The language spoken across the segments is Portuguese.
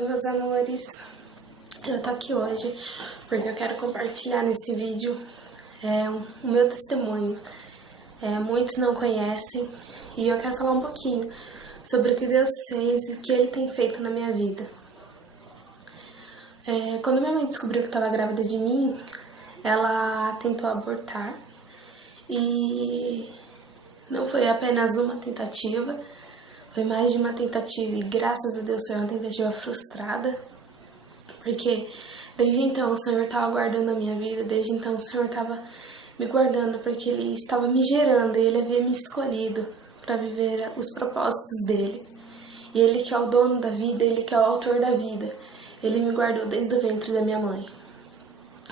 Oi, meus amores, eu tô aqui hoje porque eu quero compartilhar nesse vídeo o meu testemunho. Muitos não conhecem e eu quero falar um pouquinho sobre o que Deus fez e o que Ele tem feito na minha vida. Quando minha mãe descobriu que estava grávida de mim, ela tentou abortar e não foi apenas uma tentativa, foi mais de uma tentativa e graças a Deus foi uma tentativa frustrada, porque desde então o Senhor estava guardando a minha vida, desde então o Senhor estava me guardando porque Ele estava me gerando e Ele havia me escolhido para viver os propósitos dEle. E Ele que é o dono da vida, Ele que é o autor da vida, Ele me guardou desde o ventre da minha mãe.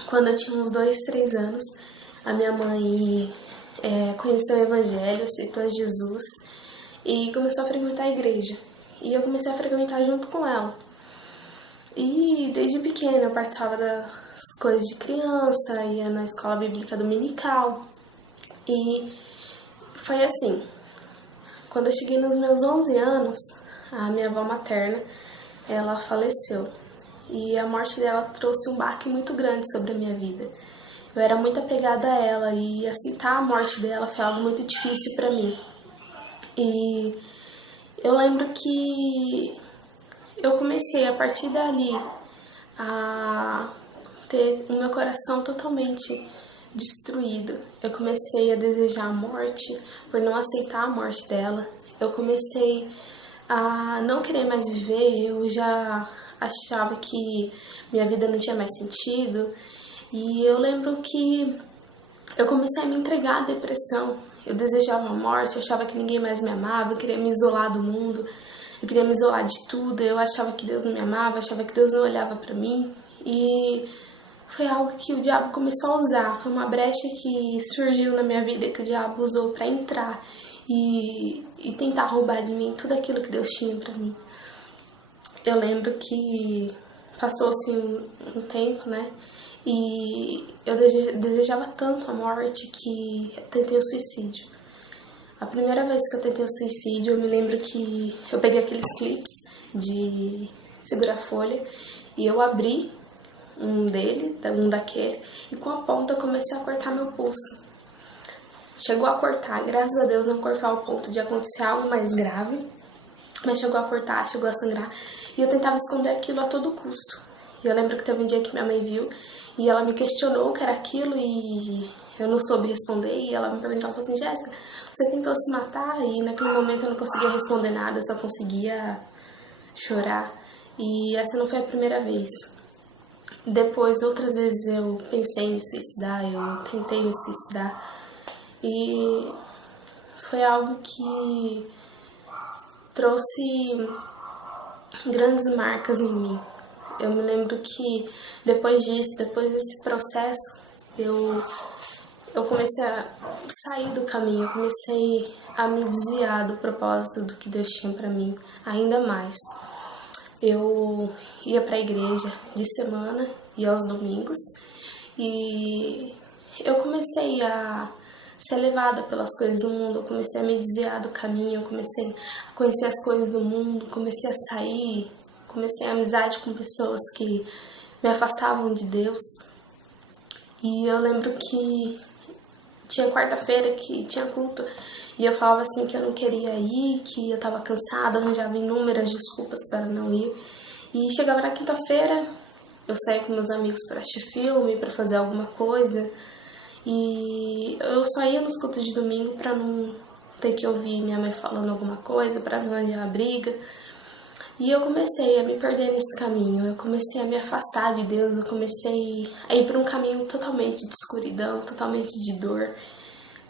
Quando eu tinha uns 2, 3 anos, a minha mãe conheceu o Evangelho, aceitou Jesus e começou a frequentar a igreja. E eu comecei a frequentar junto com ela. E desde pequena eu participava das coisas de criança, ia na escola bíblica dominical. E foi assim, quando eu cheguei nos meus 11 anos, a minha avó materna, ela faleceu. E a morte dela trouxe um baque muito grande sobre a minha vida. Eu era muito apegada a ela e aceitar a morte dela foi algo muito difícil para mim. E eu lembro que eu comecei a partir dali a ter o meu coração totalmente destruído. Eu comecei a desejar a morte por não aceitar a morte dela. Eu comecei a não querer mais viver, eu já achava que minha vida não tinha mais sentido. E eu lembro que eu comecei a me entregar à depressão. Eu desejava a morte, eu achava que ninguém mais me amava, eu queria me isolar do mundo, eu queria me isolar de tudo, eu achava que Deus não me amava, achava que Deus não olhava pra mim. E foi algo que o diabo começou a usar, foi uma brecha que surgiu na minha vida que o diabo usou pra entrar e tentar roubar de mim tudo aquilo que Deus tinha pra mim. Eu lembro que passou-se um tempo, né? E eu desejava tanto a morte que eu tentei o suicídio. A primeira vez que eu tentei o suicídio, eu me lembro que eu peguei aqueles clips de segurar folha e eu abri um daquele, e com a ponta eu comecei a cortar meu pulso. Chegou a cortar, graças a Deus não cortou ao ponto de acontecer algo mais grave, mas chegou a cortar, chegou a sangrar, e eu tentava esconder aquilo a todo custo. E eu lembro que teve um dia que minha mãe viu e ela me questionou o que era aquilo e eu não soube responder. E ela me perguntou assim: Jéssica, você tentou se matar? E naquele momento eu não conseguia responder nada, eu só conseguia chorar. E essa não foi a primeira vez. Depois, outras vezes eu pensei em me suicidar, eu tentei me suicidar. E foi algo que trouxe grandes marcas em mim. Eu me lembro que depois disso, depois desse processo, eu comecei a sair do caminho, eu comecei a me desviar do propósito do que Deus tinha pra mim, ainda mais. Eu ia pra igreja de semana e aos domingos e eu comecei a ser levada pelas coisas do mundo, eu comecei a me desviar do caminho, eu comecei a conhecer as coisas do mundo, comecei a sair, comecei a amizade com pessoas que me afastavam de Deus. E eu lembro que tinha quarta-feira que tinha culto e eu falava assim que eu não queria ir, que eu tava cansada, arranjava inúmeras desculpas para não ir. E chegava na quinta-feira, eu saía com meus amigos para assistir filme, para fazer alguma coisa. E eu só ia nos cultos de domingo para não ter que ouvir minha mãe falando alguma coisa, para não arranjar briga. E eu comecei a me perder nesse caminho, eu comecei a me afastar de Deus, eu comecei a ir para um caminho totalmente de escuridão, totalmente de dor,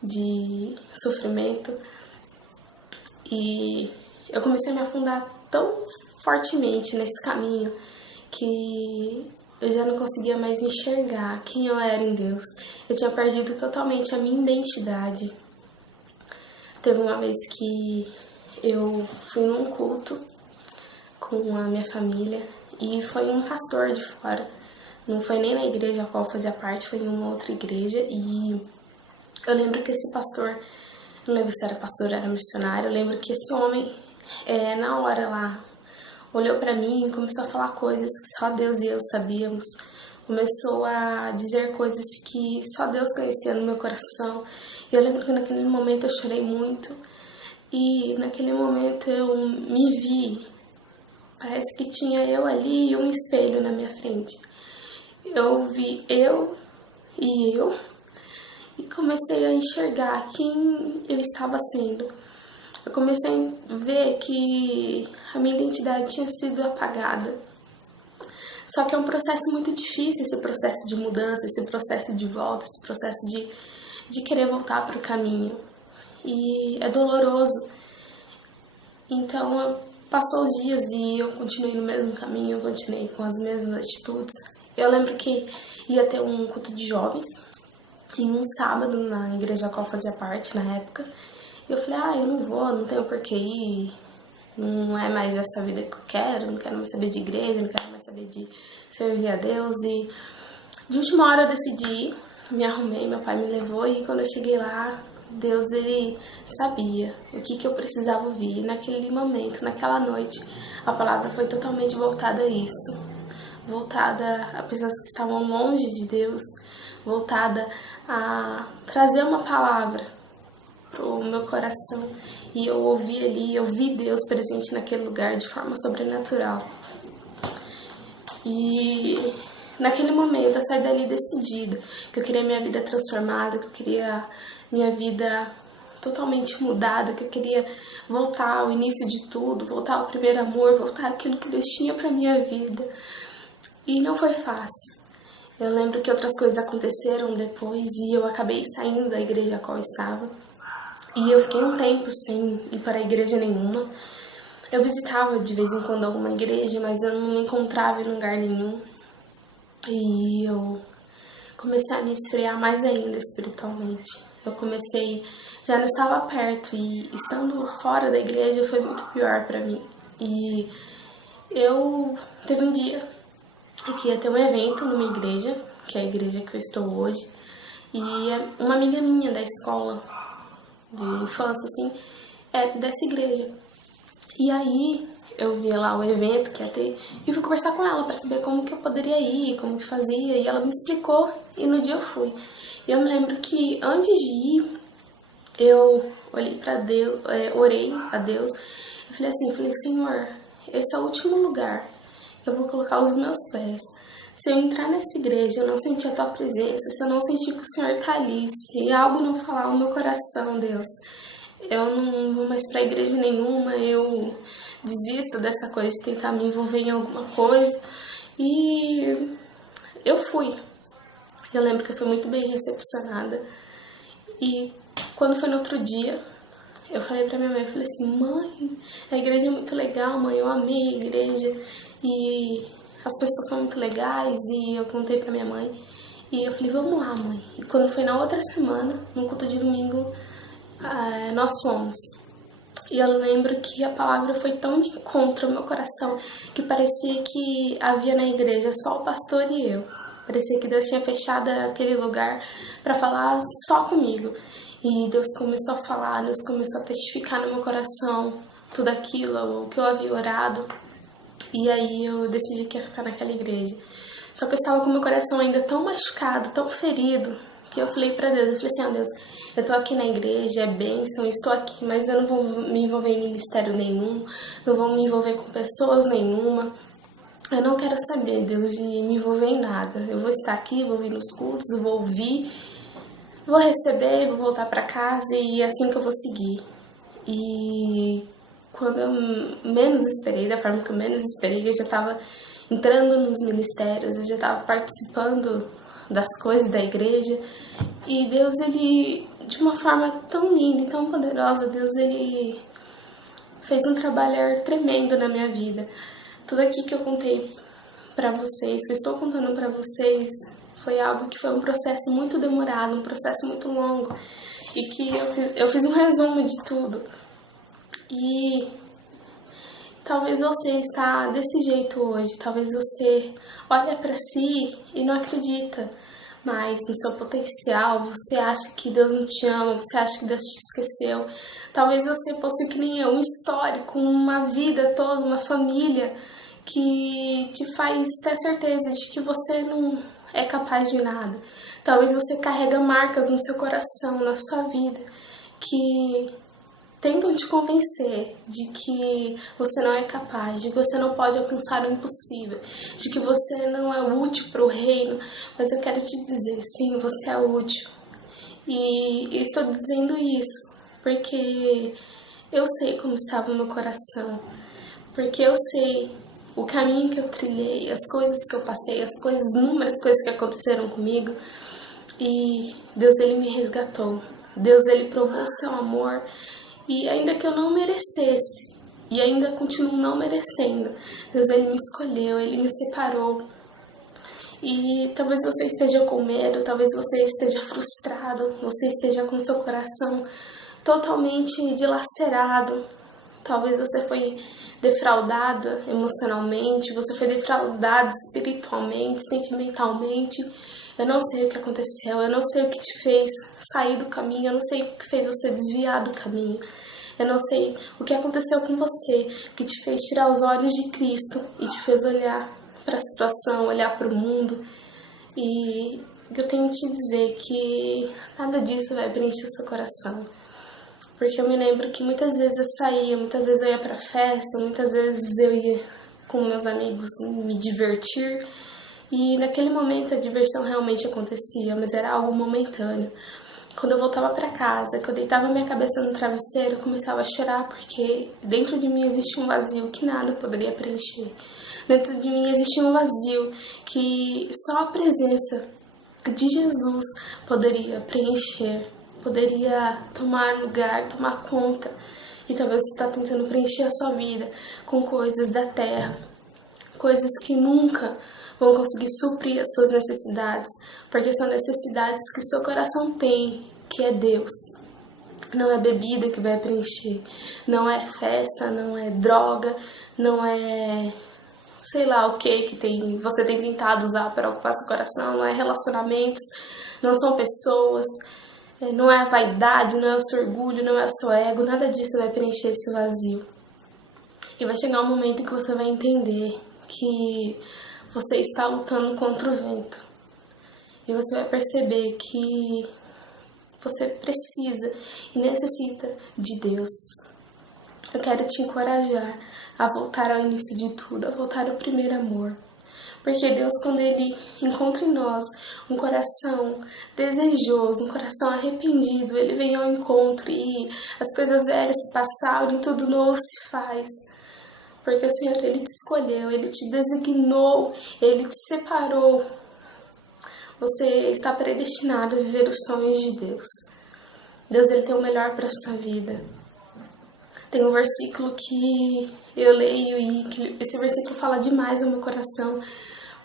de sofrimento. E eu comecei a me afundar tão fortemente nesse caminho que eu já não conseguia mais enxergar quem eu era em Deus. Eu tinha perdido totalmente a minha identidade. Teve uma vez que eu fui num culto com a minha família e foi um pastor de fora, não foi nem na igreja a qual eu fazia parte, foi em uma outra igreja. E eu lembro que esse pastor, não lembro se era pastor ou era missionário, eu lembro que esse homem, na hora lá, olhou pra mim e começou a falar coisas que só Deus e eu sabíamos. Começou a dizer coisas que só Deus conhecia no meu coração. E eu lembro que naquele momento eu chorei muito. E naquele momento eu me vi. Parece que tinha eu ali e um espelho na minha frente. Eu vi eu e comecei a enxergar quem eu estava sendo. Eu comecei a ver que a minha identidade tinha sido apagada. Só que é um processo muito difícil, esse processo de mudança, esse processo de volta, esse processo de querer voltar para o caminho. E é doloroso. Então, passou os dias e eu continuei no mesmo caminho, eu continuei com as mesmas atitudes. Eu lembro que ia ter um culto de jovens, em um sábado, na igreja a qual eu fazia parte na época. E eu falei, eu não vou, não tenho porquê ir, não é mais essa vida que eu quero, não quero mais saber de igreja, não quero mais saber de servir a Deus. E de última hora eu decidi ir, me arrumei, meu pai me levou e quando eu cheguei lá, Deus, ele sabia o que eu precisava ouvir. E naquele momento, naquela noite, a palavra foi totalmente voltada a isso. Voltada a pessoas que estavam longe de Deus, voltada a trazer uma palavra para o meu coração. E eu ouvi ali, eu vi Deus presente naquele lugar de forma sobrenatural. E naquele momento eu saí dali decidida que eu queria minha vida transformada, que eu queria minha vida totalmente mudada, que eu queria voltar ao início de tudo, voltar ao primeiro amor, voltar àquilo que Deus tinha para minha vida. E não foi fácil. Eu lembro que outras coisas aconteceram depois e eu acabei saindo da igreja a qual eu estava. E eu fiquei um tempo sem ir para a igreja nenhuma. Eu visitava de vez em quando alguma igreja, mas eu não me encontrava em lugar nenhum. E eu comecei a me esfriar mais ainda espiritualmente. Eu comecei, já não estava perto e estando fora da igreja foi muito pior para mim. E teve um dia que ia ter um evento numa igreja, que é a igreja que eu estou hoje, e uma amiga minha da escola de infância, assim, é dessa igreja. E aí eu vi lá o evento que ia ter e fui conversar com ela para saber como que eu poderia ir, como que fazia, e ela me explicou e no dia eu fui. E eu me lembro que antes de ir, eu olhei para Deus, orei a Deus, e falei, Senhor, esse é o último lugar que eu vou colocar os meus pés. Se eu entrar nessa igreja, eu não sentir a tua presença, se eu não sentir que o Senhor tá ali, se algo não falar no meu coração, Deus, eu não vou mais pra igreja nenhuma, eu desisto dessa coisa de tentar me envolver em alguma coisa. E eu fui. Eu lembro que eu fui muito bem recepcionada. E quando foi no outro dia, eu falei pra minha mãe, eu falei assim, mãe, a igreja é muito legal, mãe, eu amei a igreja e as pessoas são muito legais. E eu contei pra minha mãe e eu falei, vamos lá, mãe. E quando foi na outra semana, no culto de domingo, nós fomos. E eu lembro que a palavra foi tão de encontro ao meu coração que parecia que havia na igreja só o pastor e eu. Parecia que Deus tinha fechado aquele lugar para falar só comigo. E Deus começou a falar, Deus começou a testificar no meu coração tudo aquilo, o que eu havia orado. E aí eu decidi que ia ficar naquela igreja. Só que eu estava com meu coração ainda tão machucado, tão ferido, que eu falei pra Deus, eu falei assim, Deus, eu tô aqui na igreja, é bênção, estou aqui, mas eu não vou me envolver em ministério nenhum, não vou me envolver com pessoas nenhuma. Eu não quero saber, Deus, de me envolver em nada. Eu vou estar aqui, vou vir nos cultos, eu vou ouvir, vou receber, vou voltar pra casa e é assim que eu vou seguir. E quando eu menos esperei, da forma que eu menos esperei, eu já estava entrando nos ministérios, eu já estava participando das coisas da igreja. E Deus, ele, de uma forma tão linda e tão poderosa, Deus, ele fez um trabalhar tremendo na minha vida. Tudo aqui que eu contei pra vocês, que eu estou contando pra vocês, foi algo que foi um processo muito demorado, um processo muito longo. E que eu fiz um resumo de tudo. E talvez você está desse jeito hoje, talvez você olha pra si e não acredita mais no seu potencial, você acha que Deus não te ama, você acha que Deus te esqueceu. Talvez você possua que nem eu, um histórico, uma vida toda, uma família, que te faz ter certeza de que você não é capaz de nada. Talvez você carrega marcas no seu coração, na sua vida, que tentam te convencer de que você não é capaz, de que você não pode alcançar o impossível, de que você não é útil para o reino. Mas eu quero te dizer, sim, você é útil. E eu estou dizendo isso porque eu sei como estava o meu coração, porque eu sei o caminho que eu trilhei, as coisas que eu passei, as coisas, inúmeras coisas que aconteceram comigo. E Deus, Ele me resgatou. Deus, Ele provou o seu amor. E ainda que eu não merecesse, e ainda continuo não merecendo, Deus, Ele me escolheu, Ele me separou. E talvez você esteja com medo, talvez você esteja frustrado, você esteja com seu coração totalmente dilacerado. Talvez você foi defraudada emocionalmente, você foi defraudada espiritualmente, sentimentalmente. Eu não sei o que aconteceu, eu não sei o que te fez sair do caminho, eu não sei o que fez você desviar do caminho. Eu não sei o que aconteceu com você, que te fez tirar os olhos de Cristo e te fez olhar para a situação, olhar para o mundo. E eu tenho que te dizer que nada disso vai preencher o seu coração. Porque eu me lembro que muitas vezes eu saía, muitas vezes eu ia pra festa, muitas vezes eu ia com meus amigos me divertir. E naquele momento a diversão realmente acontecia, mas era algo momentâneo. Quando eu voltava pra casa, que eu deitava minha cabeça no travesseiro, eu começava a chorar porque dentro de mim existia um vazio que nada poderia preencher. Dentro de mim existia um vazio que só a presença de Jesus poderia preencher, poderia tomar lugar, tomar conta. E talvez você está tentando preencher a sua vida com coisas da terra, coisas que nunca vão conseguir suprir as suas necessidades, porque são necessidades que o seu coração tem, que é Deus. Não é bebida que vai preencher, não é festa, não é droga, não é sei lá o que você tem tentado usar para ocupar seu coração, não é relacionamentos, não são pessoas, não é a vaidade, não é o seu orgulho, não é o seu ego, nada disso vai preencher esse vazio. E vai chegar um momento que você vai entender que você está lutando contra o vento. E você vai perceber que você precisa e necessita de Deus. Eu quero te encorajar a voltar ao início de tudo, a voltar ao primeiro amor. Porque Deus, quando Ele encontra em nós um coração desejoso, um coração arrependido, Ele vem ao encontro e as coisas velhas se passaram e tudo novo se faz. Porque o Senhor, Ele te escolheu, Ele te designou, Ele te separou. Você está predestinado a viver os sonhos de Deus. Deus, Ele tem o melhor para a sua vida. Tem um versículo que eu leio e esse versículo fala demais no meu coração,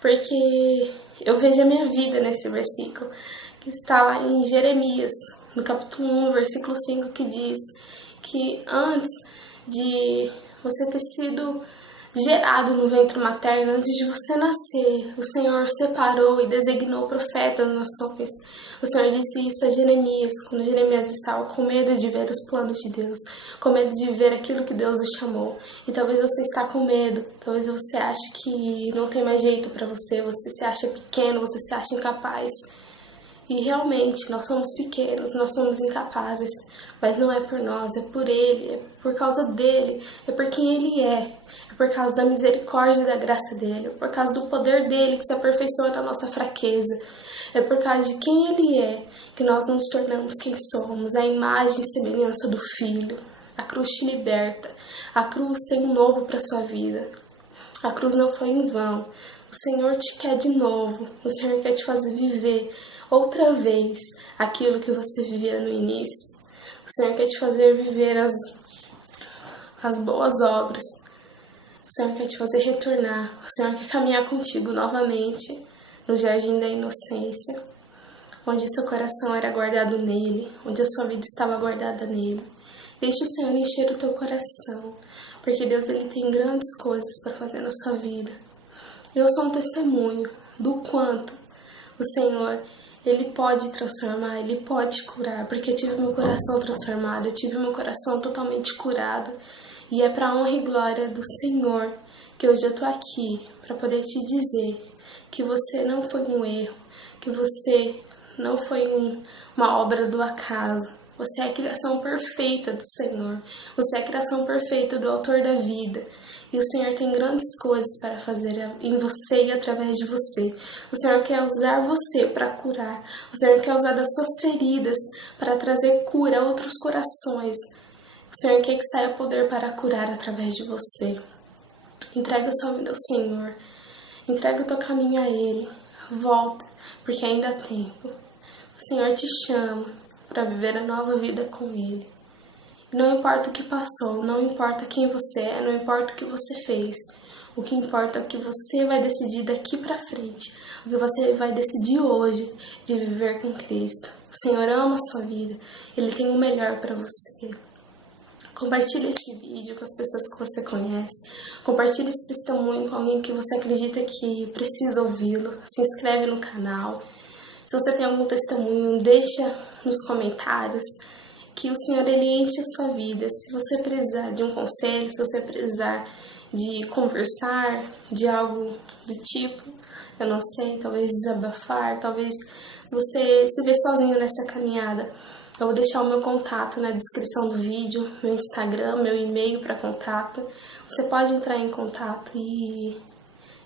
porque eu vejo a minha vida nesse versículo, que está lá em Jeremias, no capítulo 1, versículo 5, que diz que antes de você ter sido gerado no ventre materno, antes de você nascer, o Senhor separou e designou profetas nas nações. O Senhor disse isso a Jeremias, quando Jeremias estava com medo de ver os planos de Deus, com medo de ver aquilo que Deus o chamou. E talvez você está com medo, talvez você ache que não tem mais jeito para você, você se acha pequeno, você se acha incapaz. E realmente, nós somos pequenos, nós somos incapazes, mas não é por nós, é por Ele, é por causa dEle, é por quem Ele é por causa da misericórdia e da graça dEle, é por causa do poder dEle que se aperfeiçoa na nossa fraqueza, é por causa de quem Ele é que nós nos tornamos quem somos, a imagem e semelhança do Filho. A cruz te liberta, a cruz tem um novo para sua vida, a cruz não foi em vão, o Senhor te quer de novo, o Senhor quer te fazer viver outra vez aquilo que você vivia no início. O Senhor quer te fazer viver as boas obras. O Senhor quer te fazer retornar. O Senhor quer caminhar contigo novamente no jardim da inocência, onde seu coração era guardado nele, onde a sua vida estava guardada nele. Deixe o Senhor encher o teu coração, porque Deus, Ele tem grandes coisas para fazer na sua vida. Eu sou um testemunho do quanto o Senhor, Ele pode transformar, Ele pode curar, porque eu tive meu coração transformado, eu tive meu coração totalmente curado. E é para a honra e glória do Senhor que hoje eu tô aqui para poder te dizer que você não foi um erro, que você não foi uma obra do acaso. Você é a criação perfeita do Senhor. Você é a criação perfeita do Autor da vida. E o Senhor tem grandes coisas para fazer em você e através de você. O Senhor quer usar você para curar. O Senhor quer usar das suas feridas para trazer cura a outros corações. O Senhor quer que saia poder para curar através de você. Entrega a sua vida ao Senhor. Entrega o teu caminho a Ele. Volta, porque ainda há tempo. O Senhor te chama para viver a nova vida com Ele. Não importa o que passou, não importa quem você é, não importa o que você fez. O que importa é o que você vai decidir daqui para frente. O que você vai decidir hoje de viver com Cristo. O Senhor ama a sua vida. Ele tem o melhor para você. Compartilhe esse vídeo com as pessoas que você conhece. Compartilhe esse testemunho com alguém que você acredita que precisa ouvi-lo. Se inscreve no canal. Se você tem algum testemunho, deixa nos comentários. Que o Senhor, Ele enche a sua vida. Se você precisar de um conselho, se você precisar de conversar, de algo do tipo, eu não sei, talvez desabafar, talvez você se vê sozinho nessa caminhada. Eu vou deixar o meu contato na descrição do vídeo, meu Instagram, meu e-mail para contato. Você pode entrar em contato e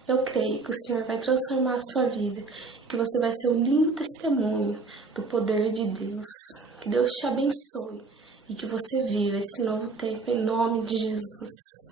eu creio que o Senhor vai transformar a sua vida. Que você vai ser um lindo testemunho do poder de Deus. Que Deus te abençoe e que você viva esse novo tempo em nome de Jesus.